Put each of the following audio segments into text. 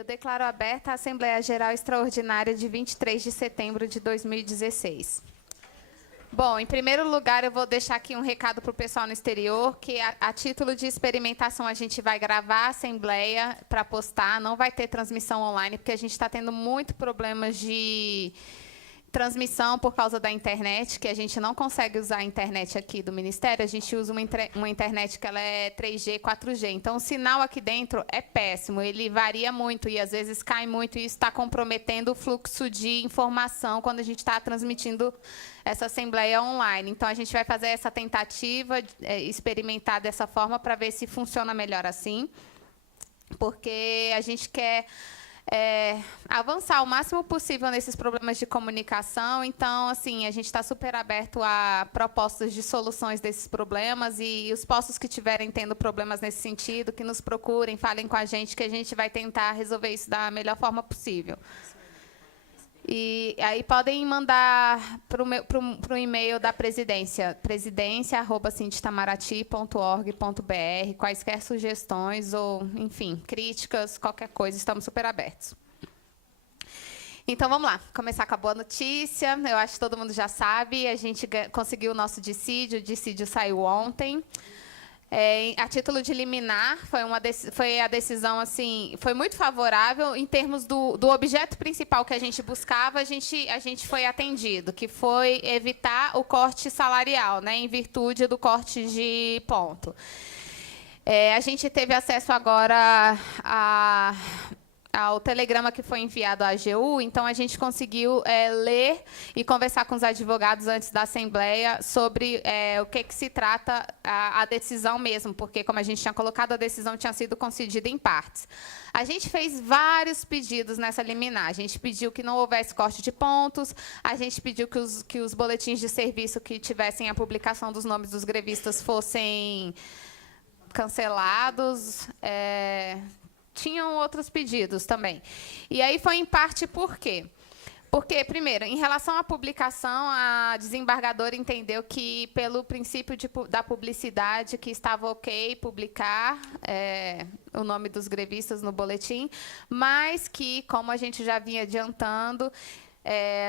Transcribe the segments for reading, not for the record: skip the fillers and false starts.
Eu declaro aberta a Assembleia Geral Extraordinária de 23 de setembro de 2016. Bom, em primeiro lugar, eu vou deixar aqui um recado para o pessoal no exterior, que a título de experimentação a gente vai gravar a Assembleia para postar, não vai ter transmissão online, porque a gente está tendo muito problemas de transmissão por causa da internet, que a gente não consegue usar a internet aqui do Ministério, a gente usa uma internet que ela é 3G, 4G. Então, o sinal aqui dentro é péssimo, ele varia muito e, às vezes, cai muito, e isso está comprometendo o fluxo de informação quando a gente está transmitindo essa assembleia online. Então, a gente vai fazer essa tentativa, experimentar dessa forma, para ver se funciona melhor assim, porque a gente quer avançar o máximo possível nesses problemas de comunicação. Então, assim, a gente está super aberto a propostas de soluções desses problemas, e os postos que estiverem tendo problemas nesse sentido, que nos procurem, falem com a gente, que a gente vai tentar resolver isso da melhor forma possível. E aí podem mandar para o e-mail da presidência, presidência@sinditamaraty.org.br, quaisquer sugestões ou, enfim, críticas, qualquer coisa, estamos super abertos. Então, vamos lá, começar com a boa notícia. Eu acho que todo mundo já sabe, a gente conseguiu o nosso dissídio, o dissídio saiu ontem. A título de liminar, foi a decisão, assim, foi muito favorável em termos do objeto principal que a gente buscava. A gente foi atendido, que foi evitar o corte salarial, né, em virtude do corte de ponto. A gente teve acesso agora ao telegrama que foi enviado à AGU, então a gente conseguiu ler e conversar com os advogados antes da Assembleia sobre o que se trata a decisão mesmo, porque, como a gente tinha colocado, a decisão tinha sido concedida em partes. A gente fez vários pedidos nessa liminar. A gente pediu que não houvesse corte de pontos, a gente pediu que os boletins de serviço que tivessem a publicação dos nomes dos grevistas fossem cancelados, tinham outros pedidos também. E aí foi em parte por quê? Porque, primeiro, em relação à publicação, a desembargadora entendeu que, pelo princípio da publicidade, que estava ok publicar o nome dos grevistas no boletim, mas que, como a gente já vinha adiantando,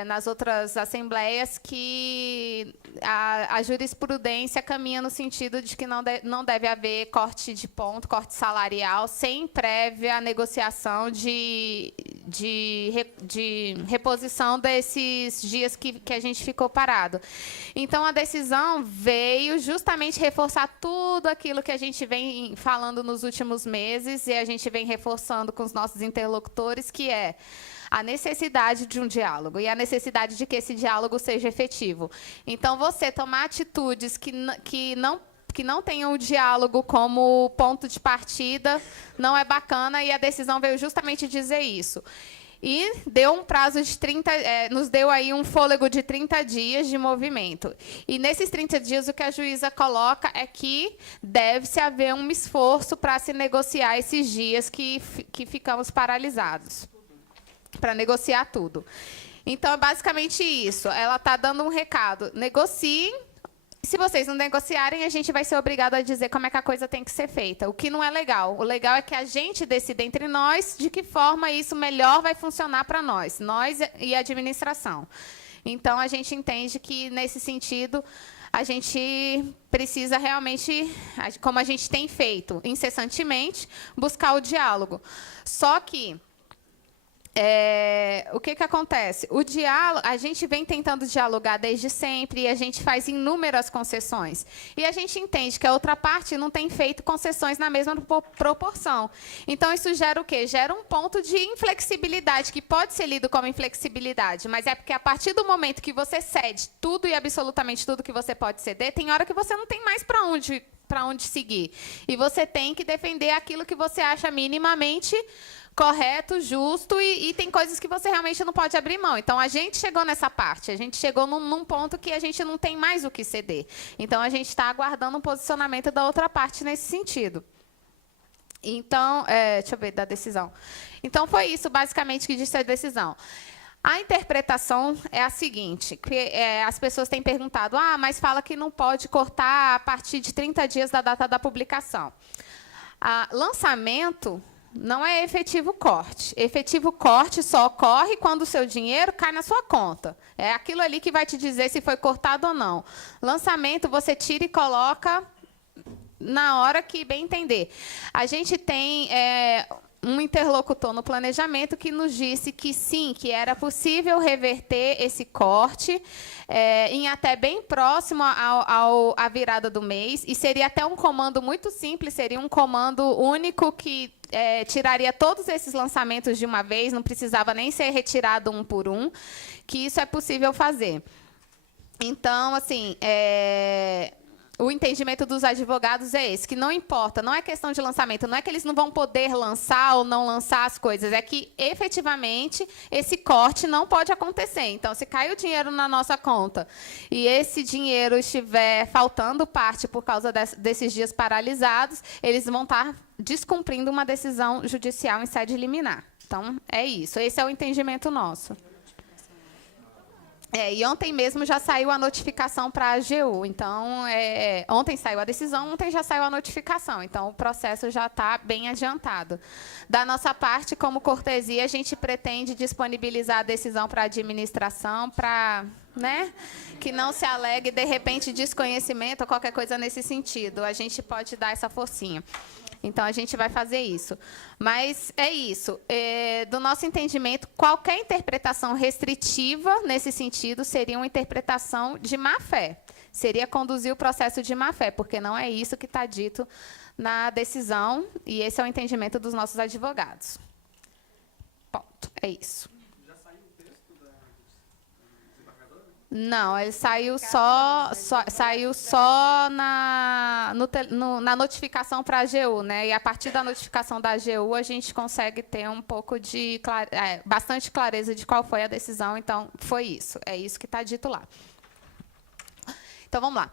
nas outras assembleias, que a jurisprudência caminha no sentido de que não deve haver corte de ponto, corte salarial, sem prévia negociação de reposição desses dias que a gente ficou parado. Então, a decisão veio justamente reforçar tudo aquilo que a gente vem falando nos últimos meses, e a gente vem reforçando com os nossos interlocutores, que é a necessidade de um diálogo e a necessidade de que esse diálogo seja efetivo. Então, você tomar atitudes que não tenham o diálogo como ponto de partida não é bacana, e a decisão veio justamente dizer isso. E deu um prazo de 30, nos deu aí um fôlego de 30 dias de movimento. E, nesses 30 dias, o que a juíza coloca é que deve-se haver um esforço para se negociar esses dias que ficamos paralisados, para negociar tudo. Então, é basicamente isso. Ela está dando um recado. Negociem. Se vocês não negociarem, a gente vai ser obrigado a dizer como é que a coisa tem que ser feita, o que não é legal. O legal é que a gente decida entre nós de que forma isso melhor vai funcionar para nós e a administração. Então, a gente entende que, nesse sentido, a gente precisa realmente, como a gente tem feito incessantemente, buscar o diálogo. Só que o que acontece? O diálogo, a gente vem tentando dialogar desde sempre, e a gente faz inúmeras concessões. E a gente entende que a outra parte não tem feito concessões na mesma proporção. Então, isso gera o quê? Gera um ponto de inflexibilidade, que pode ser lido como inflexibilidade, mas é porque, a partir do momento que você cede tudo e absolutamente tudo que você pode ceder, tem hora que você não tem mais para onde seguir. E você tem que defender aquilo que você acha minimamente correto, justo, e tem coisas que você realmente não pode abrir mão. Então, a gente chegou nessa parte, a gente chegou num ponto que a gente não tem mais o que ceder. Então, a gente está aguardando um posicionamento da outra parte nesse sentido. Então, deixa eu ver, da decisão. Então, foi isso, basicamente, que disse a decisão. A interpretação é a seguinte, que as pessoas têm perguntado, mas fala que não pode cortar a partir de 30 dias da data da publicação. Lançamento Não é efetivo corte. Efetivo corte só ocorre quando o seu dinheiro cai na sua conta. É aquilo ali que vai te dizer se foi cortado ou não. Lançamento, você tira e coloca na hora que bem entender. A gente tem um interlocutor no planejamento que nos disse que sim, que era possível reverter esse corte em até bem próximo à virada do mês, e seria até um comando muito simples, seria um comando único que tiraria todos esses lançamentos de uma vez, não precisava nem ser retirado um por um, que isso é possível fazer. Então, assim, o entendimento dos advogados é esse, que não importa, não é questão de lançamento, não é que eles não vão poder lançar ou não lançar as coisas, é que, efetivamente, esse corte não pode acontecer. Então, se cai o dinheiro na nossa conta e esse dinheiro estiver faltando parte por causa desses dias paralisados, eles vão estar descumprindo uma decisão judicial em sede liminar. Então, é isso. Esse é o entendimento nosso. E ontem mesmo já saiu a notificação para a AGU. Então, ontem saiu a decisão, ontem já saiu a notificação. Então, o processo já está bem adiantado. Da nossa parte, como cortesia, a gente pretende disponibilizar a decisão para a administração, para que não se alegue, de repente, desconhecimento ou qualquer coisa nesse sentido. A gente pode dar essa forcinha. Então, a gente vai fazer isso. Mas é isso. Do nosso entendimento, qualquer interpretação restritiva, nesse sentido, seria uma interpretação de má-fé. Seria conduzir o processo de má-fé, porque não é isso que está dito na decisão, e esse é o entendimento dos nossos advogados. Ponto. É isso. Já saiu o texto da desembargadora? Não, ele saiu só na notificação para a AGU, né? E a partir da notificação da AGU a gente consegue ter um pouco de bastante clareza de qual foi a decisão. Então, foi isso. É isso que está dito lá. Então, vamos lá.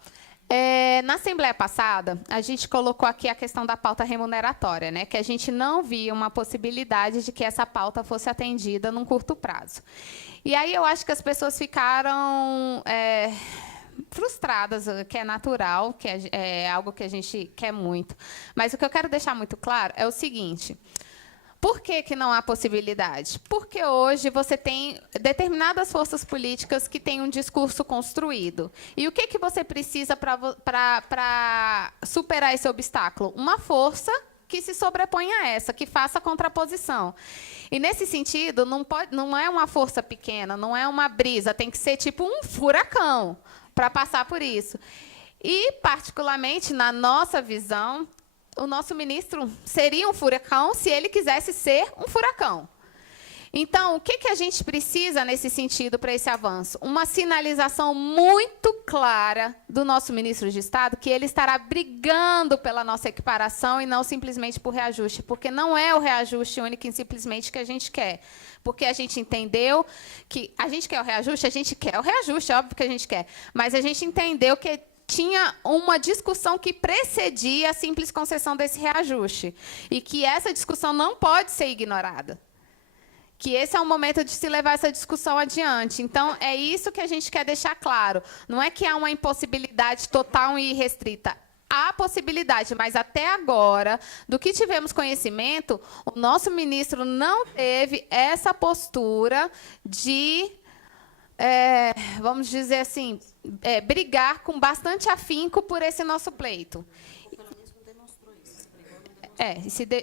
Na Assembleia passada, a gente colocou aqui a questão da pauta remuneratória, né? Que a gente não via uma possibilidade de que essa pauta fosse atendida num curto prazo. E aí eu acho que as pessoas ficaram frustradas, que é natural, que é algo que a gente quer muito. Mas o que eu quero deixar muito claro é o seguinte: por que não há possibilidade? Porque hoje você tem determinadas forças políticas que têm um discurso construído. E o que você precisa para superar esse obstáculo? Uma força que se sobreponha a essa, que faça contraposição. E, nesse sentido, não é uma força pequena, não é uma brisa, tem que ser tipo um furacão para passar por isso. E, particularmente, na nossa visão, o nosso ministro seria um furacão se ele quisesse ser um furacão. Então, o que a gente precisa nesse sentido para esse avanço? Uma sinalização muito clara do nosso ministro de Estado que ele estará brigando pela nossa equiparação e não simplesmente por reajuste, porque não é o reajuste único e simplesmente que a gente quer. Porque a gente entendeu que a gente quer o reajuste, é óbvio que a gente quer, mas a gente entendeu que tinha uma discussão que precedia a simples concessão desse reajuste e que essa discussão não pode ser ignorada. Que esse é o momento de se levar essa discussão adiante. Então, é isso que a gente quer deixar claro. Não é que há uma impossibilidade total e irrestrita. Há possibilidade, mas até agora, do que tivemos conhecimento, o nosso ministro não teve essa postura de, vamos dizer assim, brigar com bastante afinco por esse nosso pleito.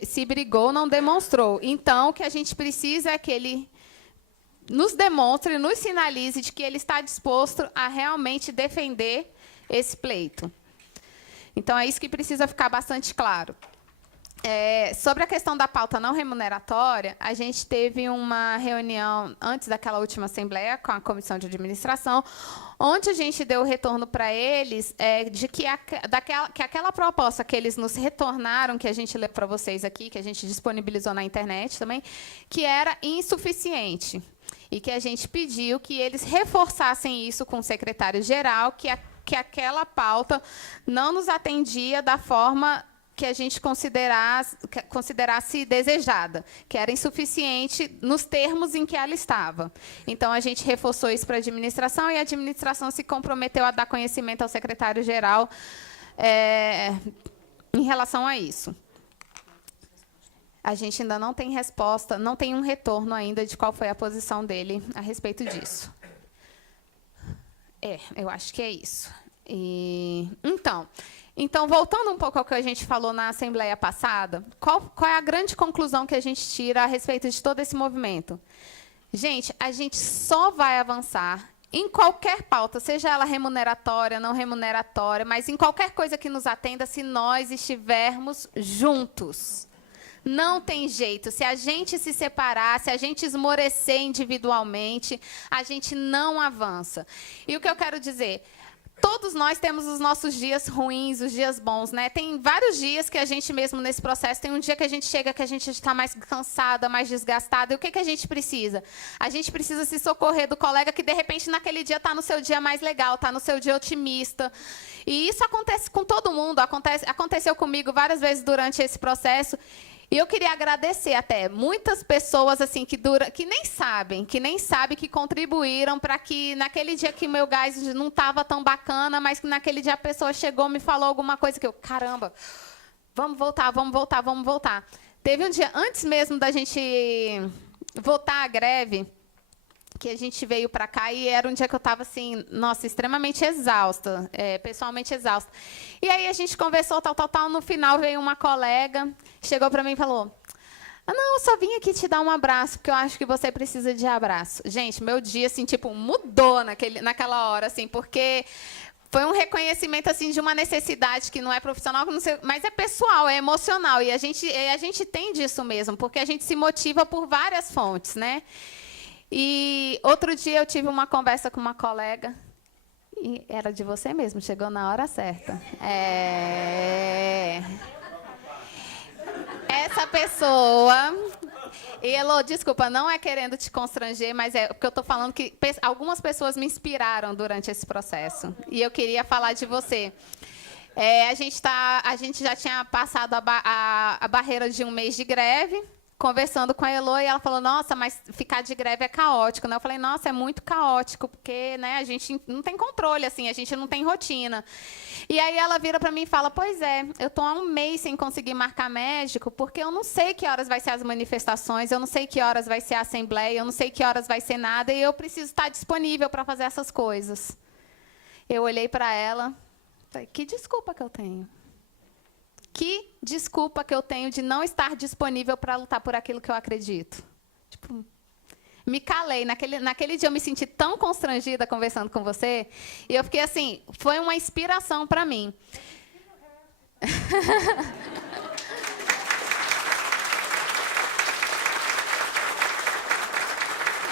Se brigou, não demonstrou. Então, o que a gente precisa é que ele nos demonstre, nos sinalize de que ele está disposto a realmente defender esse pleito. Então, é isso que precisa ficar bastante claro. Sobre a questão da pauta não remuneratória, a gente teve uma reunião antes daquela última assembleia com a comissão de administração, onde a gente deu o retorno para eles de que aquela proposta que eles nos retornaram, que a gente leu para vocês aqui, que a gente disponibilizou na internet também, que era insuficiente. E que a gente pediu que eles reforçassem isso com o secretário-geral, que aquela pauta não nos atendia da forma que a gente considerasse desejada, que era insuficiente nos termos em que ela estava. Então, a gente reforçou isso para a administração e a administração se comprometeu a dar conhecimento ao secretário-geral em relação a isso. a gente ainda não tem resposta, não tem um retorno ainda de qual foi a posição dele a respeito disso. Eu acho que é isso. Então, voltando um pouco ao que a gente falou na Assembleia passada, qual é a grande conclusão que a gente tira a respeito de todo esse movimento? Gente, a gente só vai avançar em qualquer pauta, seja ela remuneratória, não remuneratória, mas em qualquer coisa que nos atenda, se nós estivermos juntos. Não tem jeito. Se a gente se separar, se a gente esmorecer individualmente, a gente não avança. E o que eu quero dizer? Todos nós temos os nossos dias ruins, os dias bons, né? Tem vários dias que a gente mesmo nesse processo, tem um dia que a gente chega que a gente está mais cansada, mais desgastada. E o que a gente precisa? A gente precisa se socorrer do colega que, de repente, naquele dia está no seu dia mais legal, está no seu dia otimista. E isso acontece com todo mundo, aconteceu comigo várias vezes durante esse processo. E eu queria agradecer até muitas pessoas assim que nem sabem, que contribuíram para que naquele dia que meu gás não estava tão bacana, mas que naquele dia a pessoa chegou, me falou alguma coisa que eu, caramba, vamos voltar. Teve um dia antes mesmo da gente voltar à greve, que a gente veio para cá e era um dia que eu estava assim, nossa, extremamente exausta, pessoalmente exausta. E aí a gente conversou, tal, no final veio uma colega, chegou para mim e falou, não, eu só vim aqui te dar um abraço, porque eu acho que você precisa de abraço. Gente, meu dia, assim, tipo, mudou naquela hora, assim, porque foi um reconhecimento, assim, de uma necessidade que não é profissional, não sei, mas é pessoal, é emocional, e a gente tem disso mesmo, porque a gente se motiva por várias fontes, né? E outro dia eu tive uma conversa com uma colega, e era de você mesmo, chegou na hora certa. Essa pessoa, e Elô, desculpa, não é querendo te constranger, mas é porque eu estou falando que algumas pessoas me inspiraram durante esse processo, e eu queria falar de você. A gente já tinha passado a barreira de um mês de greve, conversando com a Elô, e ela falou, nossa, mas ficar de greve é caótico, né? Eu falei, nossa, é muito caótico, porque, né, a gente não tem controle, assim, a gente não tem rotina. E aí ela vira para mim e fala, pois é, eu estou há um mês sem conseguir marcar médico, porque eu não sei que horas vai ser as manifestações, eu não sei que horas vai ser a assembleia, eu não sei que horas vai ser nada, e eu preciso estar disponível para fazer essas coisas. Eu olhei para ela, falei, que desculpa que eu tenho? Que desculpa que eu tenho de não estar disponível para lutar por aquilo que eu acredito. Tipo, me calei. Naquele dia eu me senti tão constrangida conversando com você. E eu fiquei assim, foi uma inspiração para mim.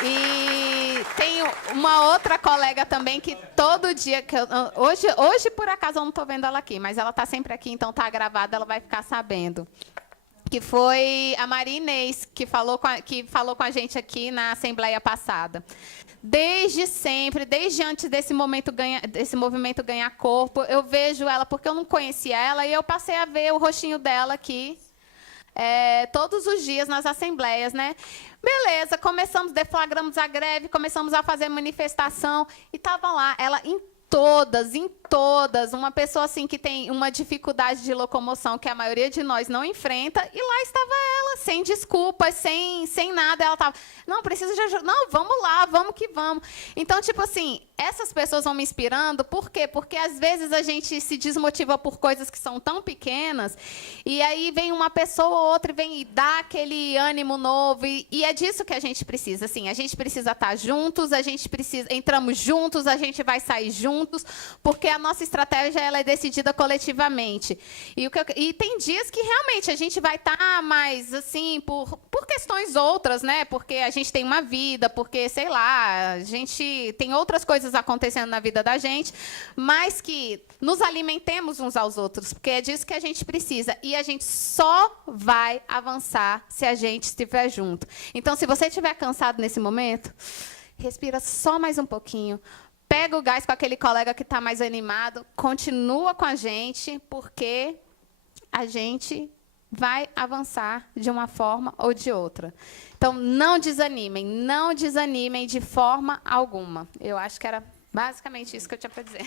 E tem uma outra colega também que todo dia... Hoje, por acaso, eu não estou vendo ela aqui, mas ela está sempre aqui, então está gravada, ela vai ficar sabendo. Que foi a Maria Inês, que falou com a gente aqui na Assembleia passada. Desde sempre, desde antes desse movimento ganhar corpo, eu vejo ela, porque eu não conhecia ela, e eu passei a ver o rostinho dela aqui, todos os dias nas assembleias, né? Beleza, deflagramos a greve, começamos a fazer manifestação, e estava lá, ela em todas, uma pessoa assim que tem uma dificuldade de locomoção que a maioria de nós não enfrenta, e lá estava ela, sem desculpas, sem nada, ela estava, não, precisa de ajuda, não, vamos lá, vamos que vamos. Então, tipo assim, essas pessoas vão me inspirando, por quê? Porque às vezes a gente se desmotiva por coisas que são tão pequenas, e aí vem uma pessoa ou outra e vem e dá aquele ânimo novo, e é disso que a gente precisa, assim, a gente precisa estar juntos, entramos juntos, a gente vai sair juntos, porque a nossa estratégia ela é decidida coletivamente. E tem dias que realmente a gente vai estar mais assim por questões outras, né? Porque a gente tem uma vida, porque, sei lá, a gente tem outras coisas acontecendo na vida da gente, mas que nos alimentemos uns aos outros, porque é disso que a gente precisa. E a gente só vai avançar se a gente estiver junto. Então, se você estiver cansado nesse momento, respira só mais um pouquinho. Pega o gás com aquele colega que está mais animado, continua com a gente, porque a gente vai avançar de uma forma ou de outra. Então, não desanimem de forma alguma. Eu acho que era basicamente isso que eu tinha para dizer.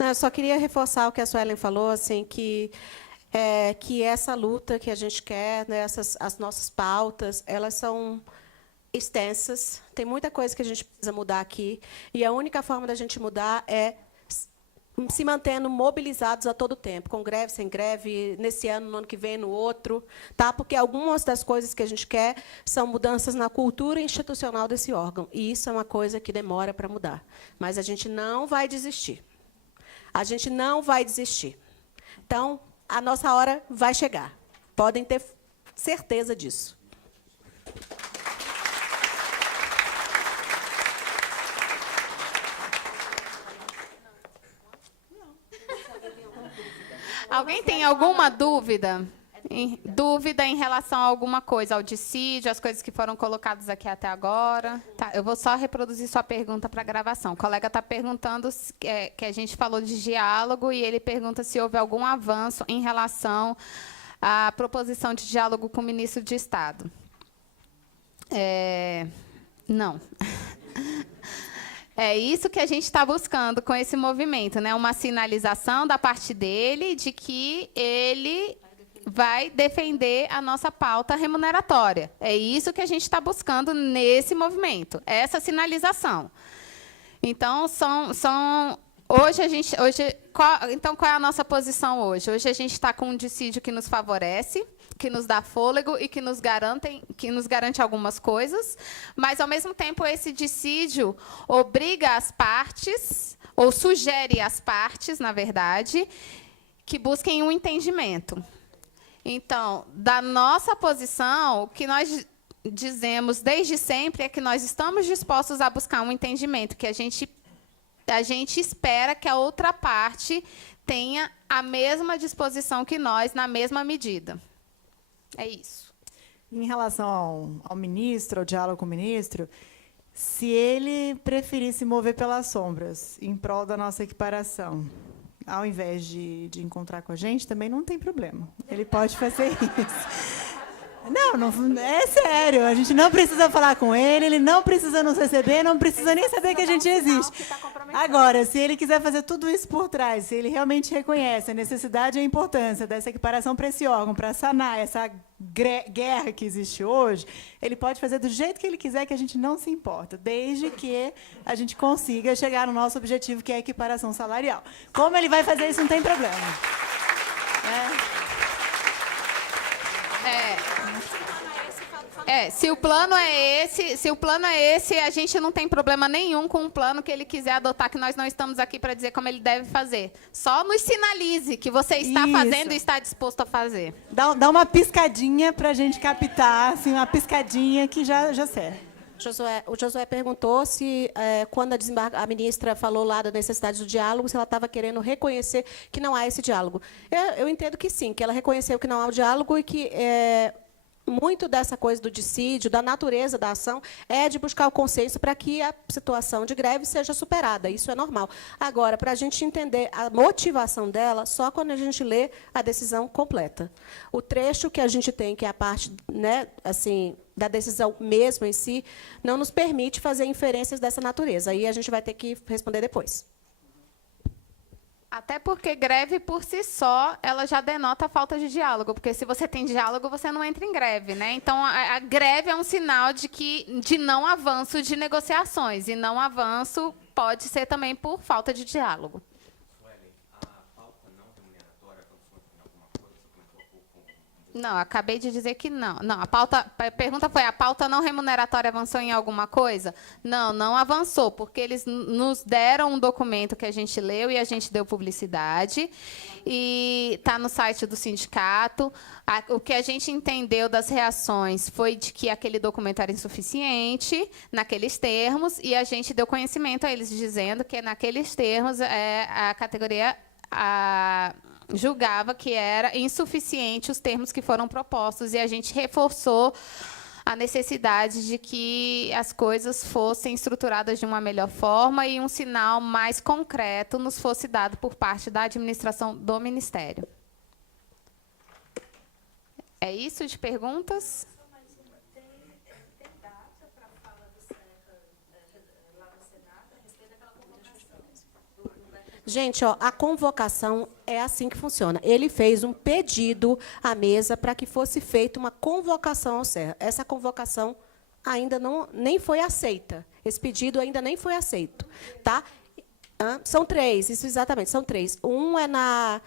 Não, eu só queria reforçar o que a Suelen falou, assim, que essa luta que a gente quer, né, as nossas pautas, elas são extensas, tem muita coisa que a gente precisa mudar aqui, e a única forma da gente mudar é se mantendo mobilizados a todo tempo, com greve, sem greve, nesse ano, no ano que vem, no outro, tá? Porque algumas das coisas que a gente quer são mudanças na cultura institucional desse órgão, e isso é uma coisa que demora para mudar. Mas a gente não vai desistir. A gente não vai desistir. Então, a nossa hora vai chegar. Podem ter certeza disso. Alguém tem alguma dúvida? Dúvida em relação a alguma coisa, ao dissídio, as coisas que foram colocadas aqui até agora? Tá, eu vou só reproduzir sua pergunta para a gravação. O colega está perguntando que a gente falou de diálogo e ele pergunta se houve algum avanço em relação à proposição de diálogo com o ministro de Estado. Não. É isso que a gente está buscando com esse movimento, né? Uma sinalização da parte dele de que ele vai defender a nossa pauta remuneratória. É isso que a gente está buscando nesse movimento, essa sinalização. Então, então, qual é a nossa posição hoje? Hoje a gente está com um dissídio que nos favorece, que nos dá fôlego e que nos garante algumas coisas, mas, ao mesmo tempo, esse dissídio obriga as partes, ou sugere às partes, na verdade, que busquem um entendimento. Então, da nossa posição, o que nós dizemos desde sempre é que nós estamos dispostos a buscar um entendimento, que a gente espera que a outra parte tenha a mesma disposição que nós, na mesma medida. É isso. Em relação ao ministro, ao diálogo com o ministro, se ele preferir se mover pelas sombras em prol da nossa equiparação, ao invés de encontrar com a gente, também não tem problema. Ele pode fazer isso. Não, é sério. A gente não precisa falar com ele não precisa nos receber, não precisa nem saber que a gente existe. Agora, se ele quiser fazer tudo isso por trás, se ele realmente reconhece a necessidade e a importância dessa equiparação para esse órgão, para sanar essa guerra que existe hoje, ele pode fazer do jeito que ele quiser, que a gente não se importa, desde que a gente consiga chegar no nosso objetivo, que é a equiparação salarial. Como ele vai fazer isso, não tem problema. Se o plano é esse, a gente não tem problema nenhum com o plano que ele quiser adotar, que nós não estamos aqui para dizer como ele deve fazer. Só nos sinalize que você está fazendo e está disposto a fazer. Dá uma piscadinha para a gente captar, assim, uma piscadinha que já serve. O Josué perguntou se, quando a ministra falou lá da necessidade do diálogo, se ela estava querendo reconhecer que não há esse diálogo. Eu entendo que sim, que ela reconheceu que não há o diálogo e que muito dessa coisa do dissídio, da natureza da ação, é de buscar o consenso para que a situação de greve seja superada. Isso é normal. Agora, para a gente entender a motivação dela, só quando a gente lê a decisão completa. O trecho que a gente tem, que é a parte, né, assim, da decisão mesmo em si, não nos permite fazer inferências dessa natureza. Aí a gente vai ter que responder depois. Até porque greve, por si só, ela já denota a falta de diálogo, porque se você tem diálogo, você não entra em greve, né? Então, a greve é um sinal de não avanço de negociações, e não avanço pode ser também por falta de diálogo. Suelen, a pauta não remuneratória, quando for em alguma coisa, você comentou há pouco. Não, acabei de dizer que não. Não, a pergunta foi: a pauta não remuneratória avançou em alguma coisa? Não, não avançou, porque eles nos deram um documento que a gente leu e a gente deu publicidade, e está no site do sindicato. O que a gente entendeu das reações foi de que aquele documento era insuficiente, naqueles termos, e a gente deu conhecimento a eles, dizendo que, naqueles termos, a categoria julgava que era insuficiente os termos que foram propostos, e a gente reforçou a necessidade de que as coisas fossem estruturadas de uma melhor forma e um sinal mais concreto nos fosse dado por parte da administração do Ministério. É isso de perguntas? Gente, ó, a convocação é assim que funciona. Ele fez um pedido à mesa para que fosse feita uma convocação ao Serra. Essa convocação ainda nem foi aceita. Esse pedido ainda nem foi aceito. Tá? São 3, isso exatamente, são 3. Um é na...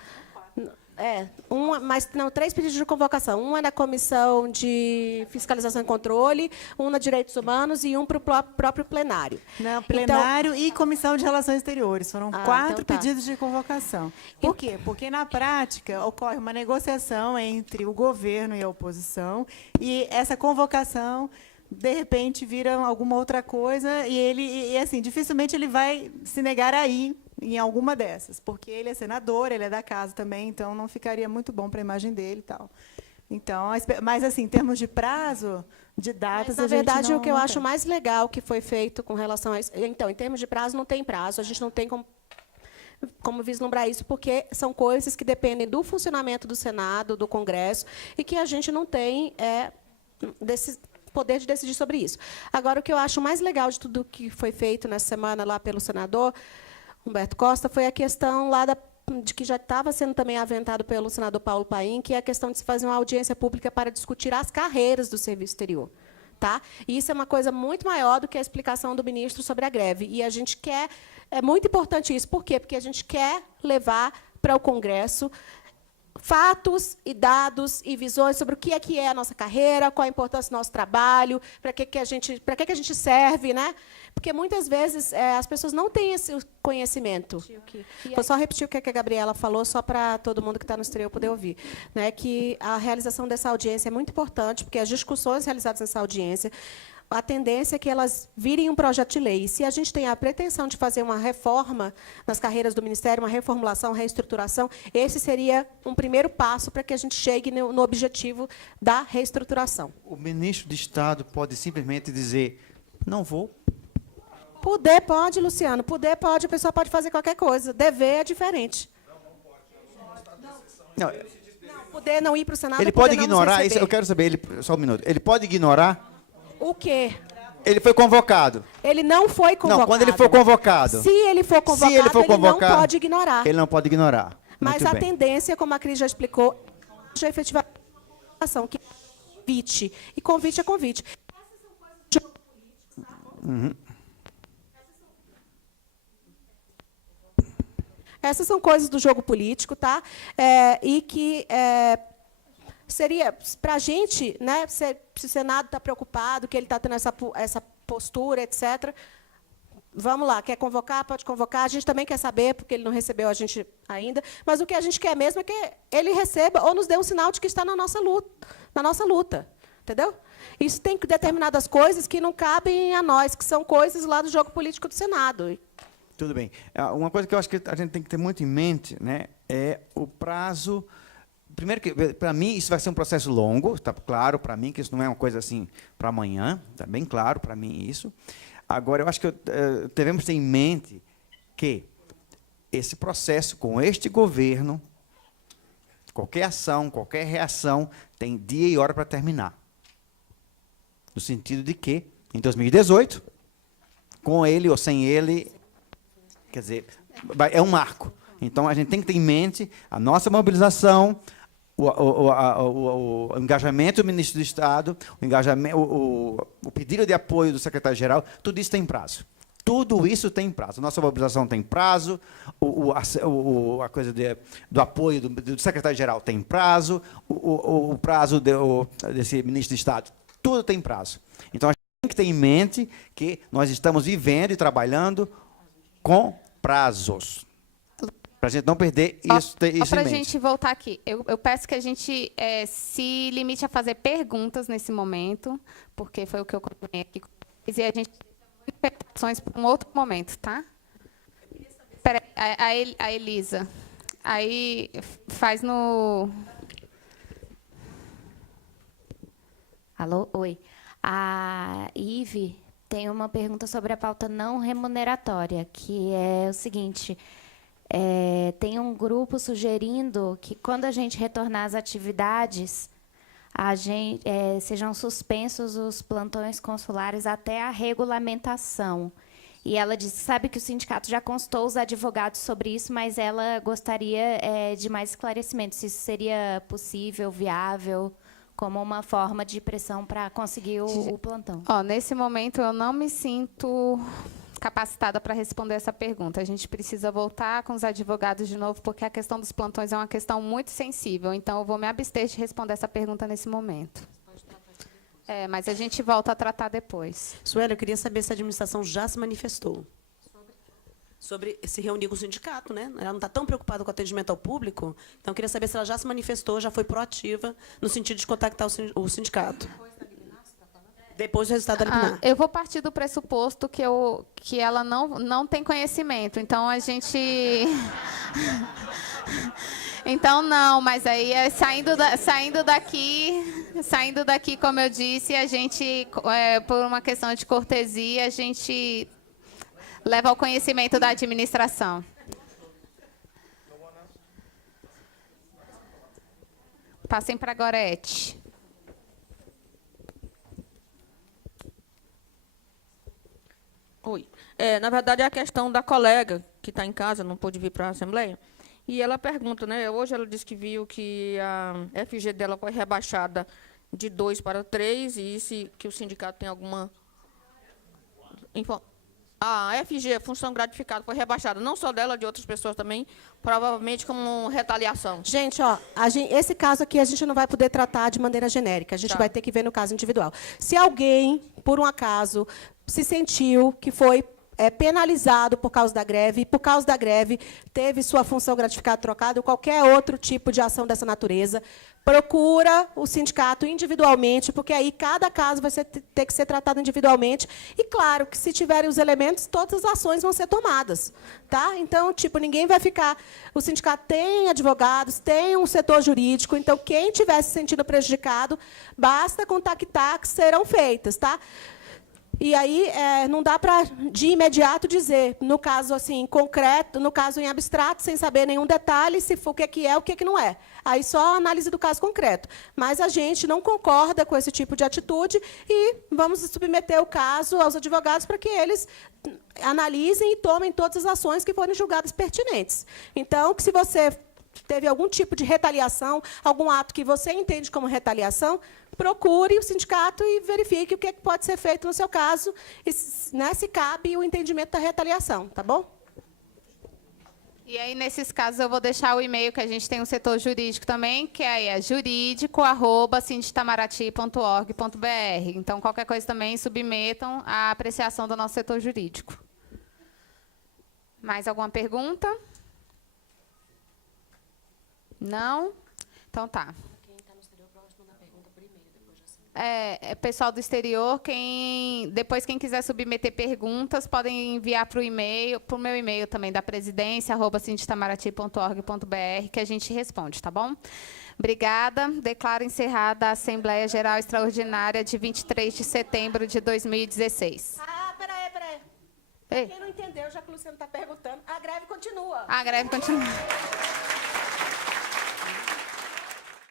mas não, 3 pedidos de convocação. Um é na Comissão de Fiscalização e Controle, um na Direitos Humanos e um para o próprio plenário. Não, plenário e Comissão de Relações Exteriores. Foram 4 então tá. pedidos de convocação. Por quê? Porque, na prática, ocorre uma negociação entre o governo e a oposição, e essa convocação, de repente, vira alguma outra coisa, e assim, dificilmente ele vai se negar a ir em alguma dessas, porque ele é senador, ele é da casa também, então não ficaria muito bom para a imagem dele e tal. Então, mas assim, em termos de prazo, de datas, Mas, na verdade, não, o que eu não acho tem. mais legal que foi feito com relação a isso... Então, em termos de prazo, não tem prazo. A gente não tem como vislumbrar isso, porque são coisas que dependem do funcionamento do Senado, do Congresso, e que a gente não tem poder de decidir sobre isso. Agora, o que eu acho mais legal de tudo que foi feito nessa semana lá pelo senador Humberto Costa foi a questão lá de que já estava sendo também aventado pelo senador Paulo Paim, que é a questão de se fazer uma audiência pública para discutir as carreiras do serviço exterior. Tá? E isso é uma coisa muito maior do que a explicação do ministro sobre a greve. E a gente quer... É muito importante isso. Por quê? Porque a gente quer levar para o Congresso fatos e dados e visões sobre o que é a nossa carreira, qual a importância do nosso trabalho, para que a gente serve, né? Porque muitas vezes as pessoas não têm esse conhecimento. Vou só repetir o que a Gabriela falou, só para todo mundo que está no exterior poder ouvir, né? Que a realização dessa audiência é muito importante, porque as discussões realizadas nessa audiência, a tendência é que elas virem um projeto de lei. E se a gente tem a pretensão de fazer uma reforma nas carreiras do Ministério, uma reformulação, reestruturação, esse seria um primeiro passo para que a gente chegue no objetivo da reestruturação. O ministro de Estado pode simplesmente dizer, não vou. Poder pode, Luciano. Poder pode, a pessoa pode fazer qualquer coisa. Dever é diferente. Não, Poder não ir para o Senado, ele poder pode não ignorar, nos isso, receber. eu quero saber, só um minuto, ele pode ignorar, O quê? ele foi convocado. Ele não foi convocado. Não, quando ele for convocado. Se ele for convocado, ele não pode ignorar. Ele não pode ignorar. Mas Muito a bem. tendência, como a Cris já explicou, é efetivamente que é convite. E convite é convite. Essas são coisas do jogo político, tá? E que seria, para a gente, né, se o Senado está preocupado, que ele está tendo essa postura, etc., vamos lá, quer convocar, pode convocar. A gente também quer saber, porque ele não recebeu a gente ainda, mas o que a gente quer mesmo é que ele receba ou nos dê um sinal de que está na nossa luta. Entendeu? Isso tem determinadas coisas que não cabem a nós, que são coisas lá do jogo político do Senado. Tudo bem. Uma coisa que eu acho que a gente tem que ter muito em mente, né, é o prazo. Primeiro, que para mim, isso vai ser um processo longo, está claro para mim, que isso não é uma coisa assim para amanhã, está bem claro para mim isso. Agora, eu acho que devemos ter em mente que esse processo com este governo, qualquer ação, qualquer reação, tem dia e hora para terminar. No sentido de que, em 2018, com ele ou sem ele, quer dizer, é um marco. Então, a gente tem que ter em mente a nossa mobilização, o engajamento do ministro do Estado, o pedido de apoio do secretário-geral, tudo isso tem prazo. Tudo isso tem prazo. A nossa mobilização tem prazo, a coisa do apoio do secretário-geral tem prazo, o prazo desse ministro de Estado, tudo tem prazo. Então, a gente tem que ter em mente que nós estamos vivendo e trabalhando com prazos. Para a gente não perder isso, ter isso Para a em mente. gente voltar aqui, eu peço que a gente se limite a fazer perguntas nesse momento, porque foi o que eu combinei aqui com vocês, e a gente tem interpretações para um outro momento, tá? Espera aí, a Elisa. Aí faz no... Alô? Oi. A Ive tem uma pergunta sobre a pauta não remuneratória, que é o seguinte... tem um grupo sugerindo que, quando a gente retornar às atividades, sejam suspensos os plantões consulares até a regulamentação. E ela disse, sabe que o sindicato já consultou os advogados sobre isso, mas ela gostaria de mais esclarecimentos, se isso seria possível, viável, como uma forma de pressão para conseguir o plantão. Ó, nesse momento, eu não me sinto capacitada para responder essa pergunta. A gente precisa voltar com os advogados de novo, porque a questão dos plantões é uma questão muito sensível. Então, eu vou me abster de responder essa pergunta nesse momento. Mas a gente volta a tratar depois. Sueli, eu queria saber se a administração já se manifestou sobre se reunir com o sindicato, né? Ela não está tão preocupada com o atendimento ao público, então eu queria saber se ela já se manifestou, já foi proativa no sentido de contactar o sindicato. Depois do resultado da liminar. Eu vou partir do pressuposto que ela não tem conhecimento. Então, a gente... Então, não, mas aí, saindo daqui, como eu disse, a gente, por uma questão de cortesia, a gente leva ao conhecimento da administração. Passem para a Gorete. Oi. Na verdade, é a questão da colega que está em casa, não pôde vir para a Assembleia. E ela pergunta, né? Hoje ela disse que viu que a FG dela foi rebaixada de 2 para 3, e que o sindicato tem alguma... A FG, função gratificada, foi rebaixada, não só dela, de outras pessoas também, provavelmente como retaliação. Gente, ó, esse caso aqui a gente não vai poder tratar de maneira genérica, a gente vai ter que ver no caso individual. Se alguém, por um acaso, se sentiu que foi penalizado por causa da greve, e por causa da greve teve sua função gratificada trocada, ou qualquer outro tipo de ação dessa natureza, procura o sindicato individualmente, porque aí cada caso vai ter que ser tratado individualmente. E, claro, que se tiverem os elementos, todas as ações vão ser tomadas. Tá? Então, ninguém vai ficar... O sindicato tem advogados, tem um setor jurídico, então, quem tiver se sentindo prejudicado, basta contactar que serão feitas. Tá? E aí não dá para, de imediato, dizer, no caso assim, concreto, no caso em abstrato, sem saber nenhum detalhe, se for o que é, o que não é. Aí só a análise do caso concreto. Mas a gente não concorda com esse tipo de atitude e vamos submeter o caso aos advogados para que eles analisem e tomem todas as ações que forem julgadas pertinentes. Então, que se você teve algum tipo de retaliação, algum ato que você entende como retaliação, procure o sindicato e verifique o que pode ser feito no seu caso, e, né, se cabe o entendimento da retaliação, tá bom? E aí, nesses casos, eu vou deixar o e-mail, que a gente tem um setor jurídico também, que é jurídico@sinditamaraty.org.br. Então, qualquer coisa também, submetam à apreciação do nosso setor jurídico. Mais alguma pergunta? Não? Então, tá. Pessoal do exterior, depois quem quiser submeter perguntas, podem enviar para o e-mail, para o meu e-mail também, da presidência, @sinditamaraty.org.br, que a gente responde, tá bom? Obrigada. Declaro encerrada a Assembleia Geral Extraordinária de 23 de setembro de 2016. Peraí. Ei. Quem não entendeu, já que o Luciano está perguntando, a greve continua. A greve continua.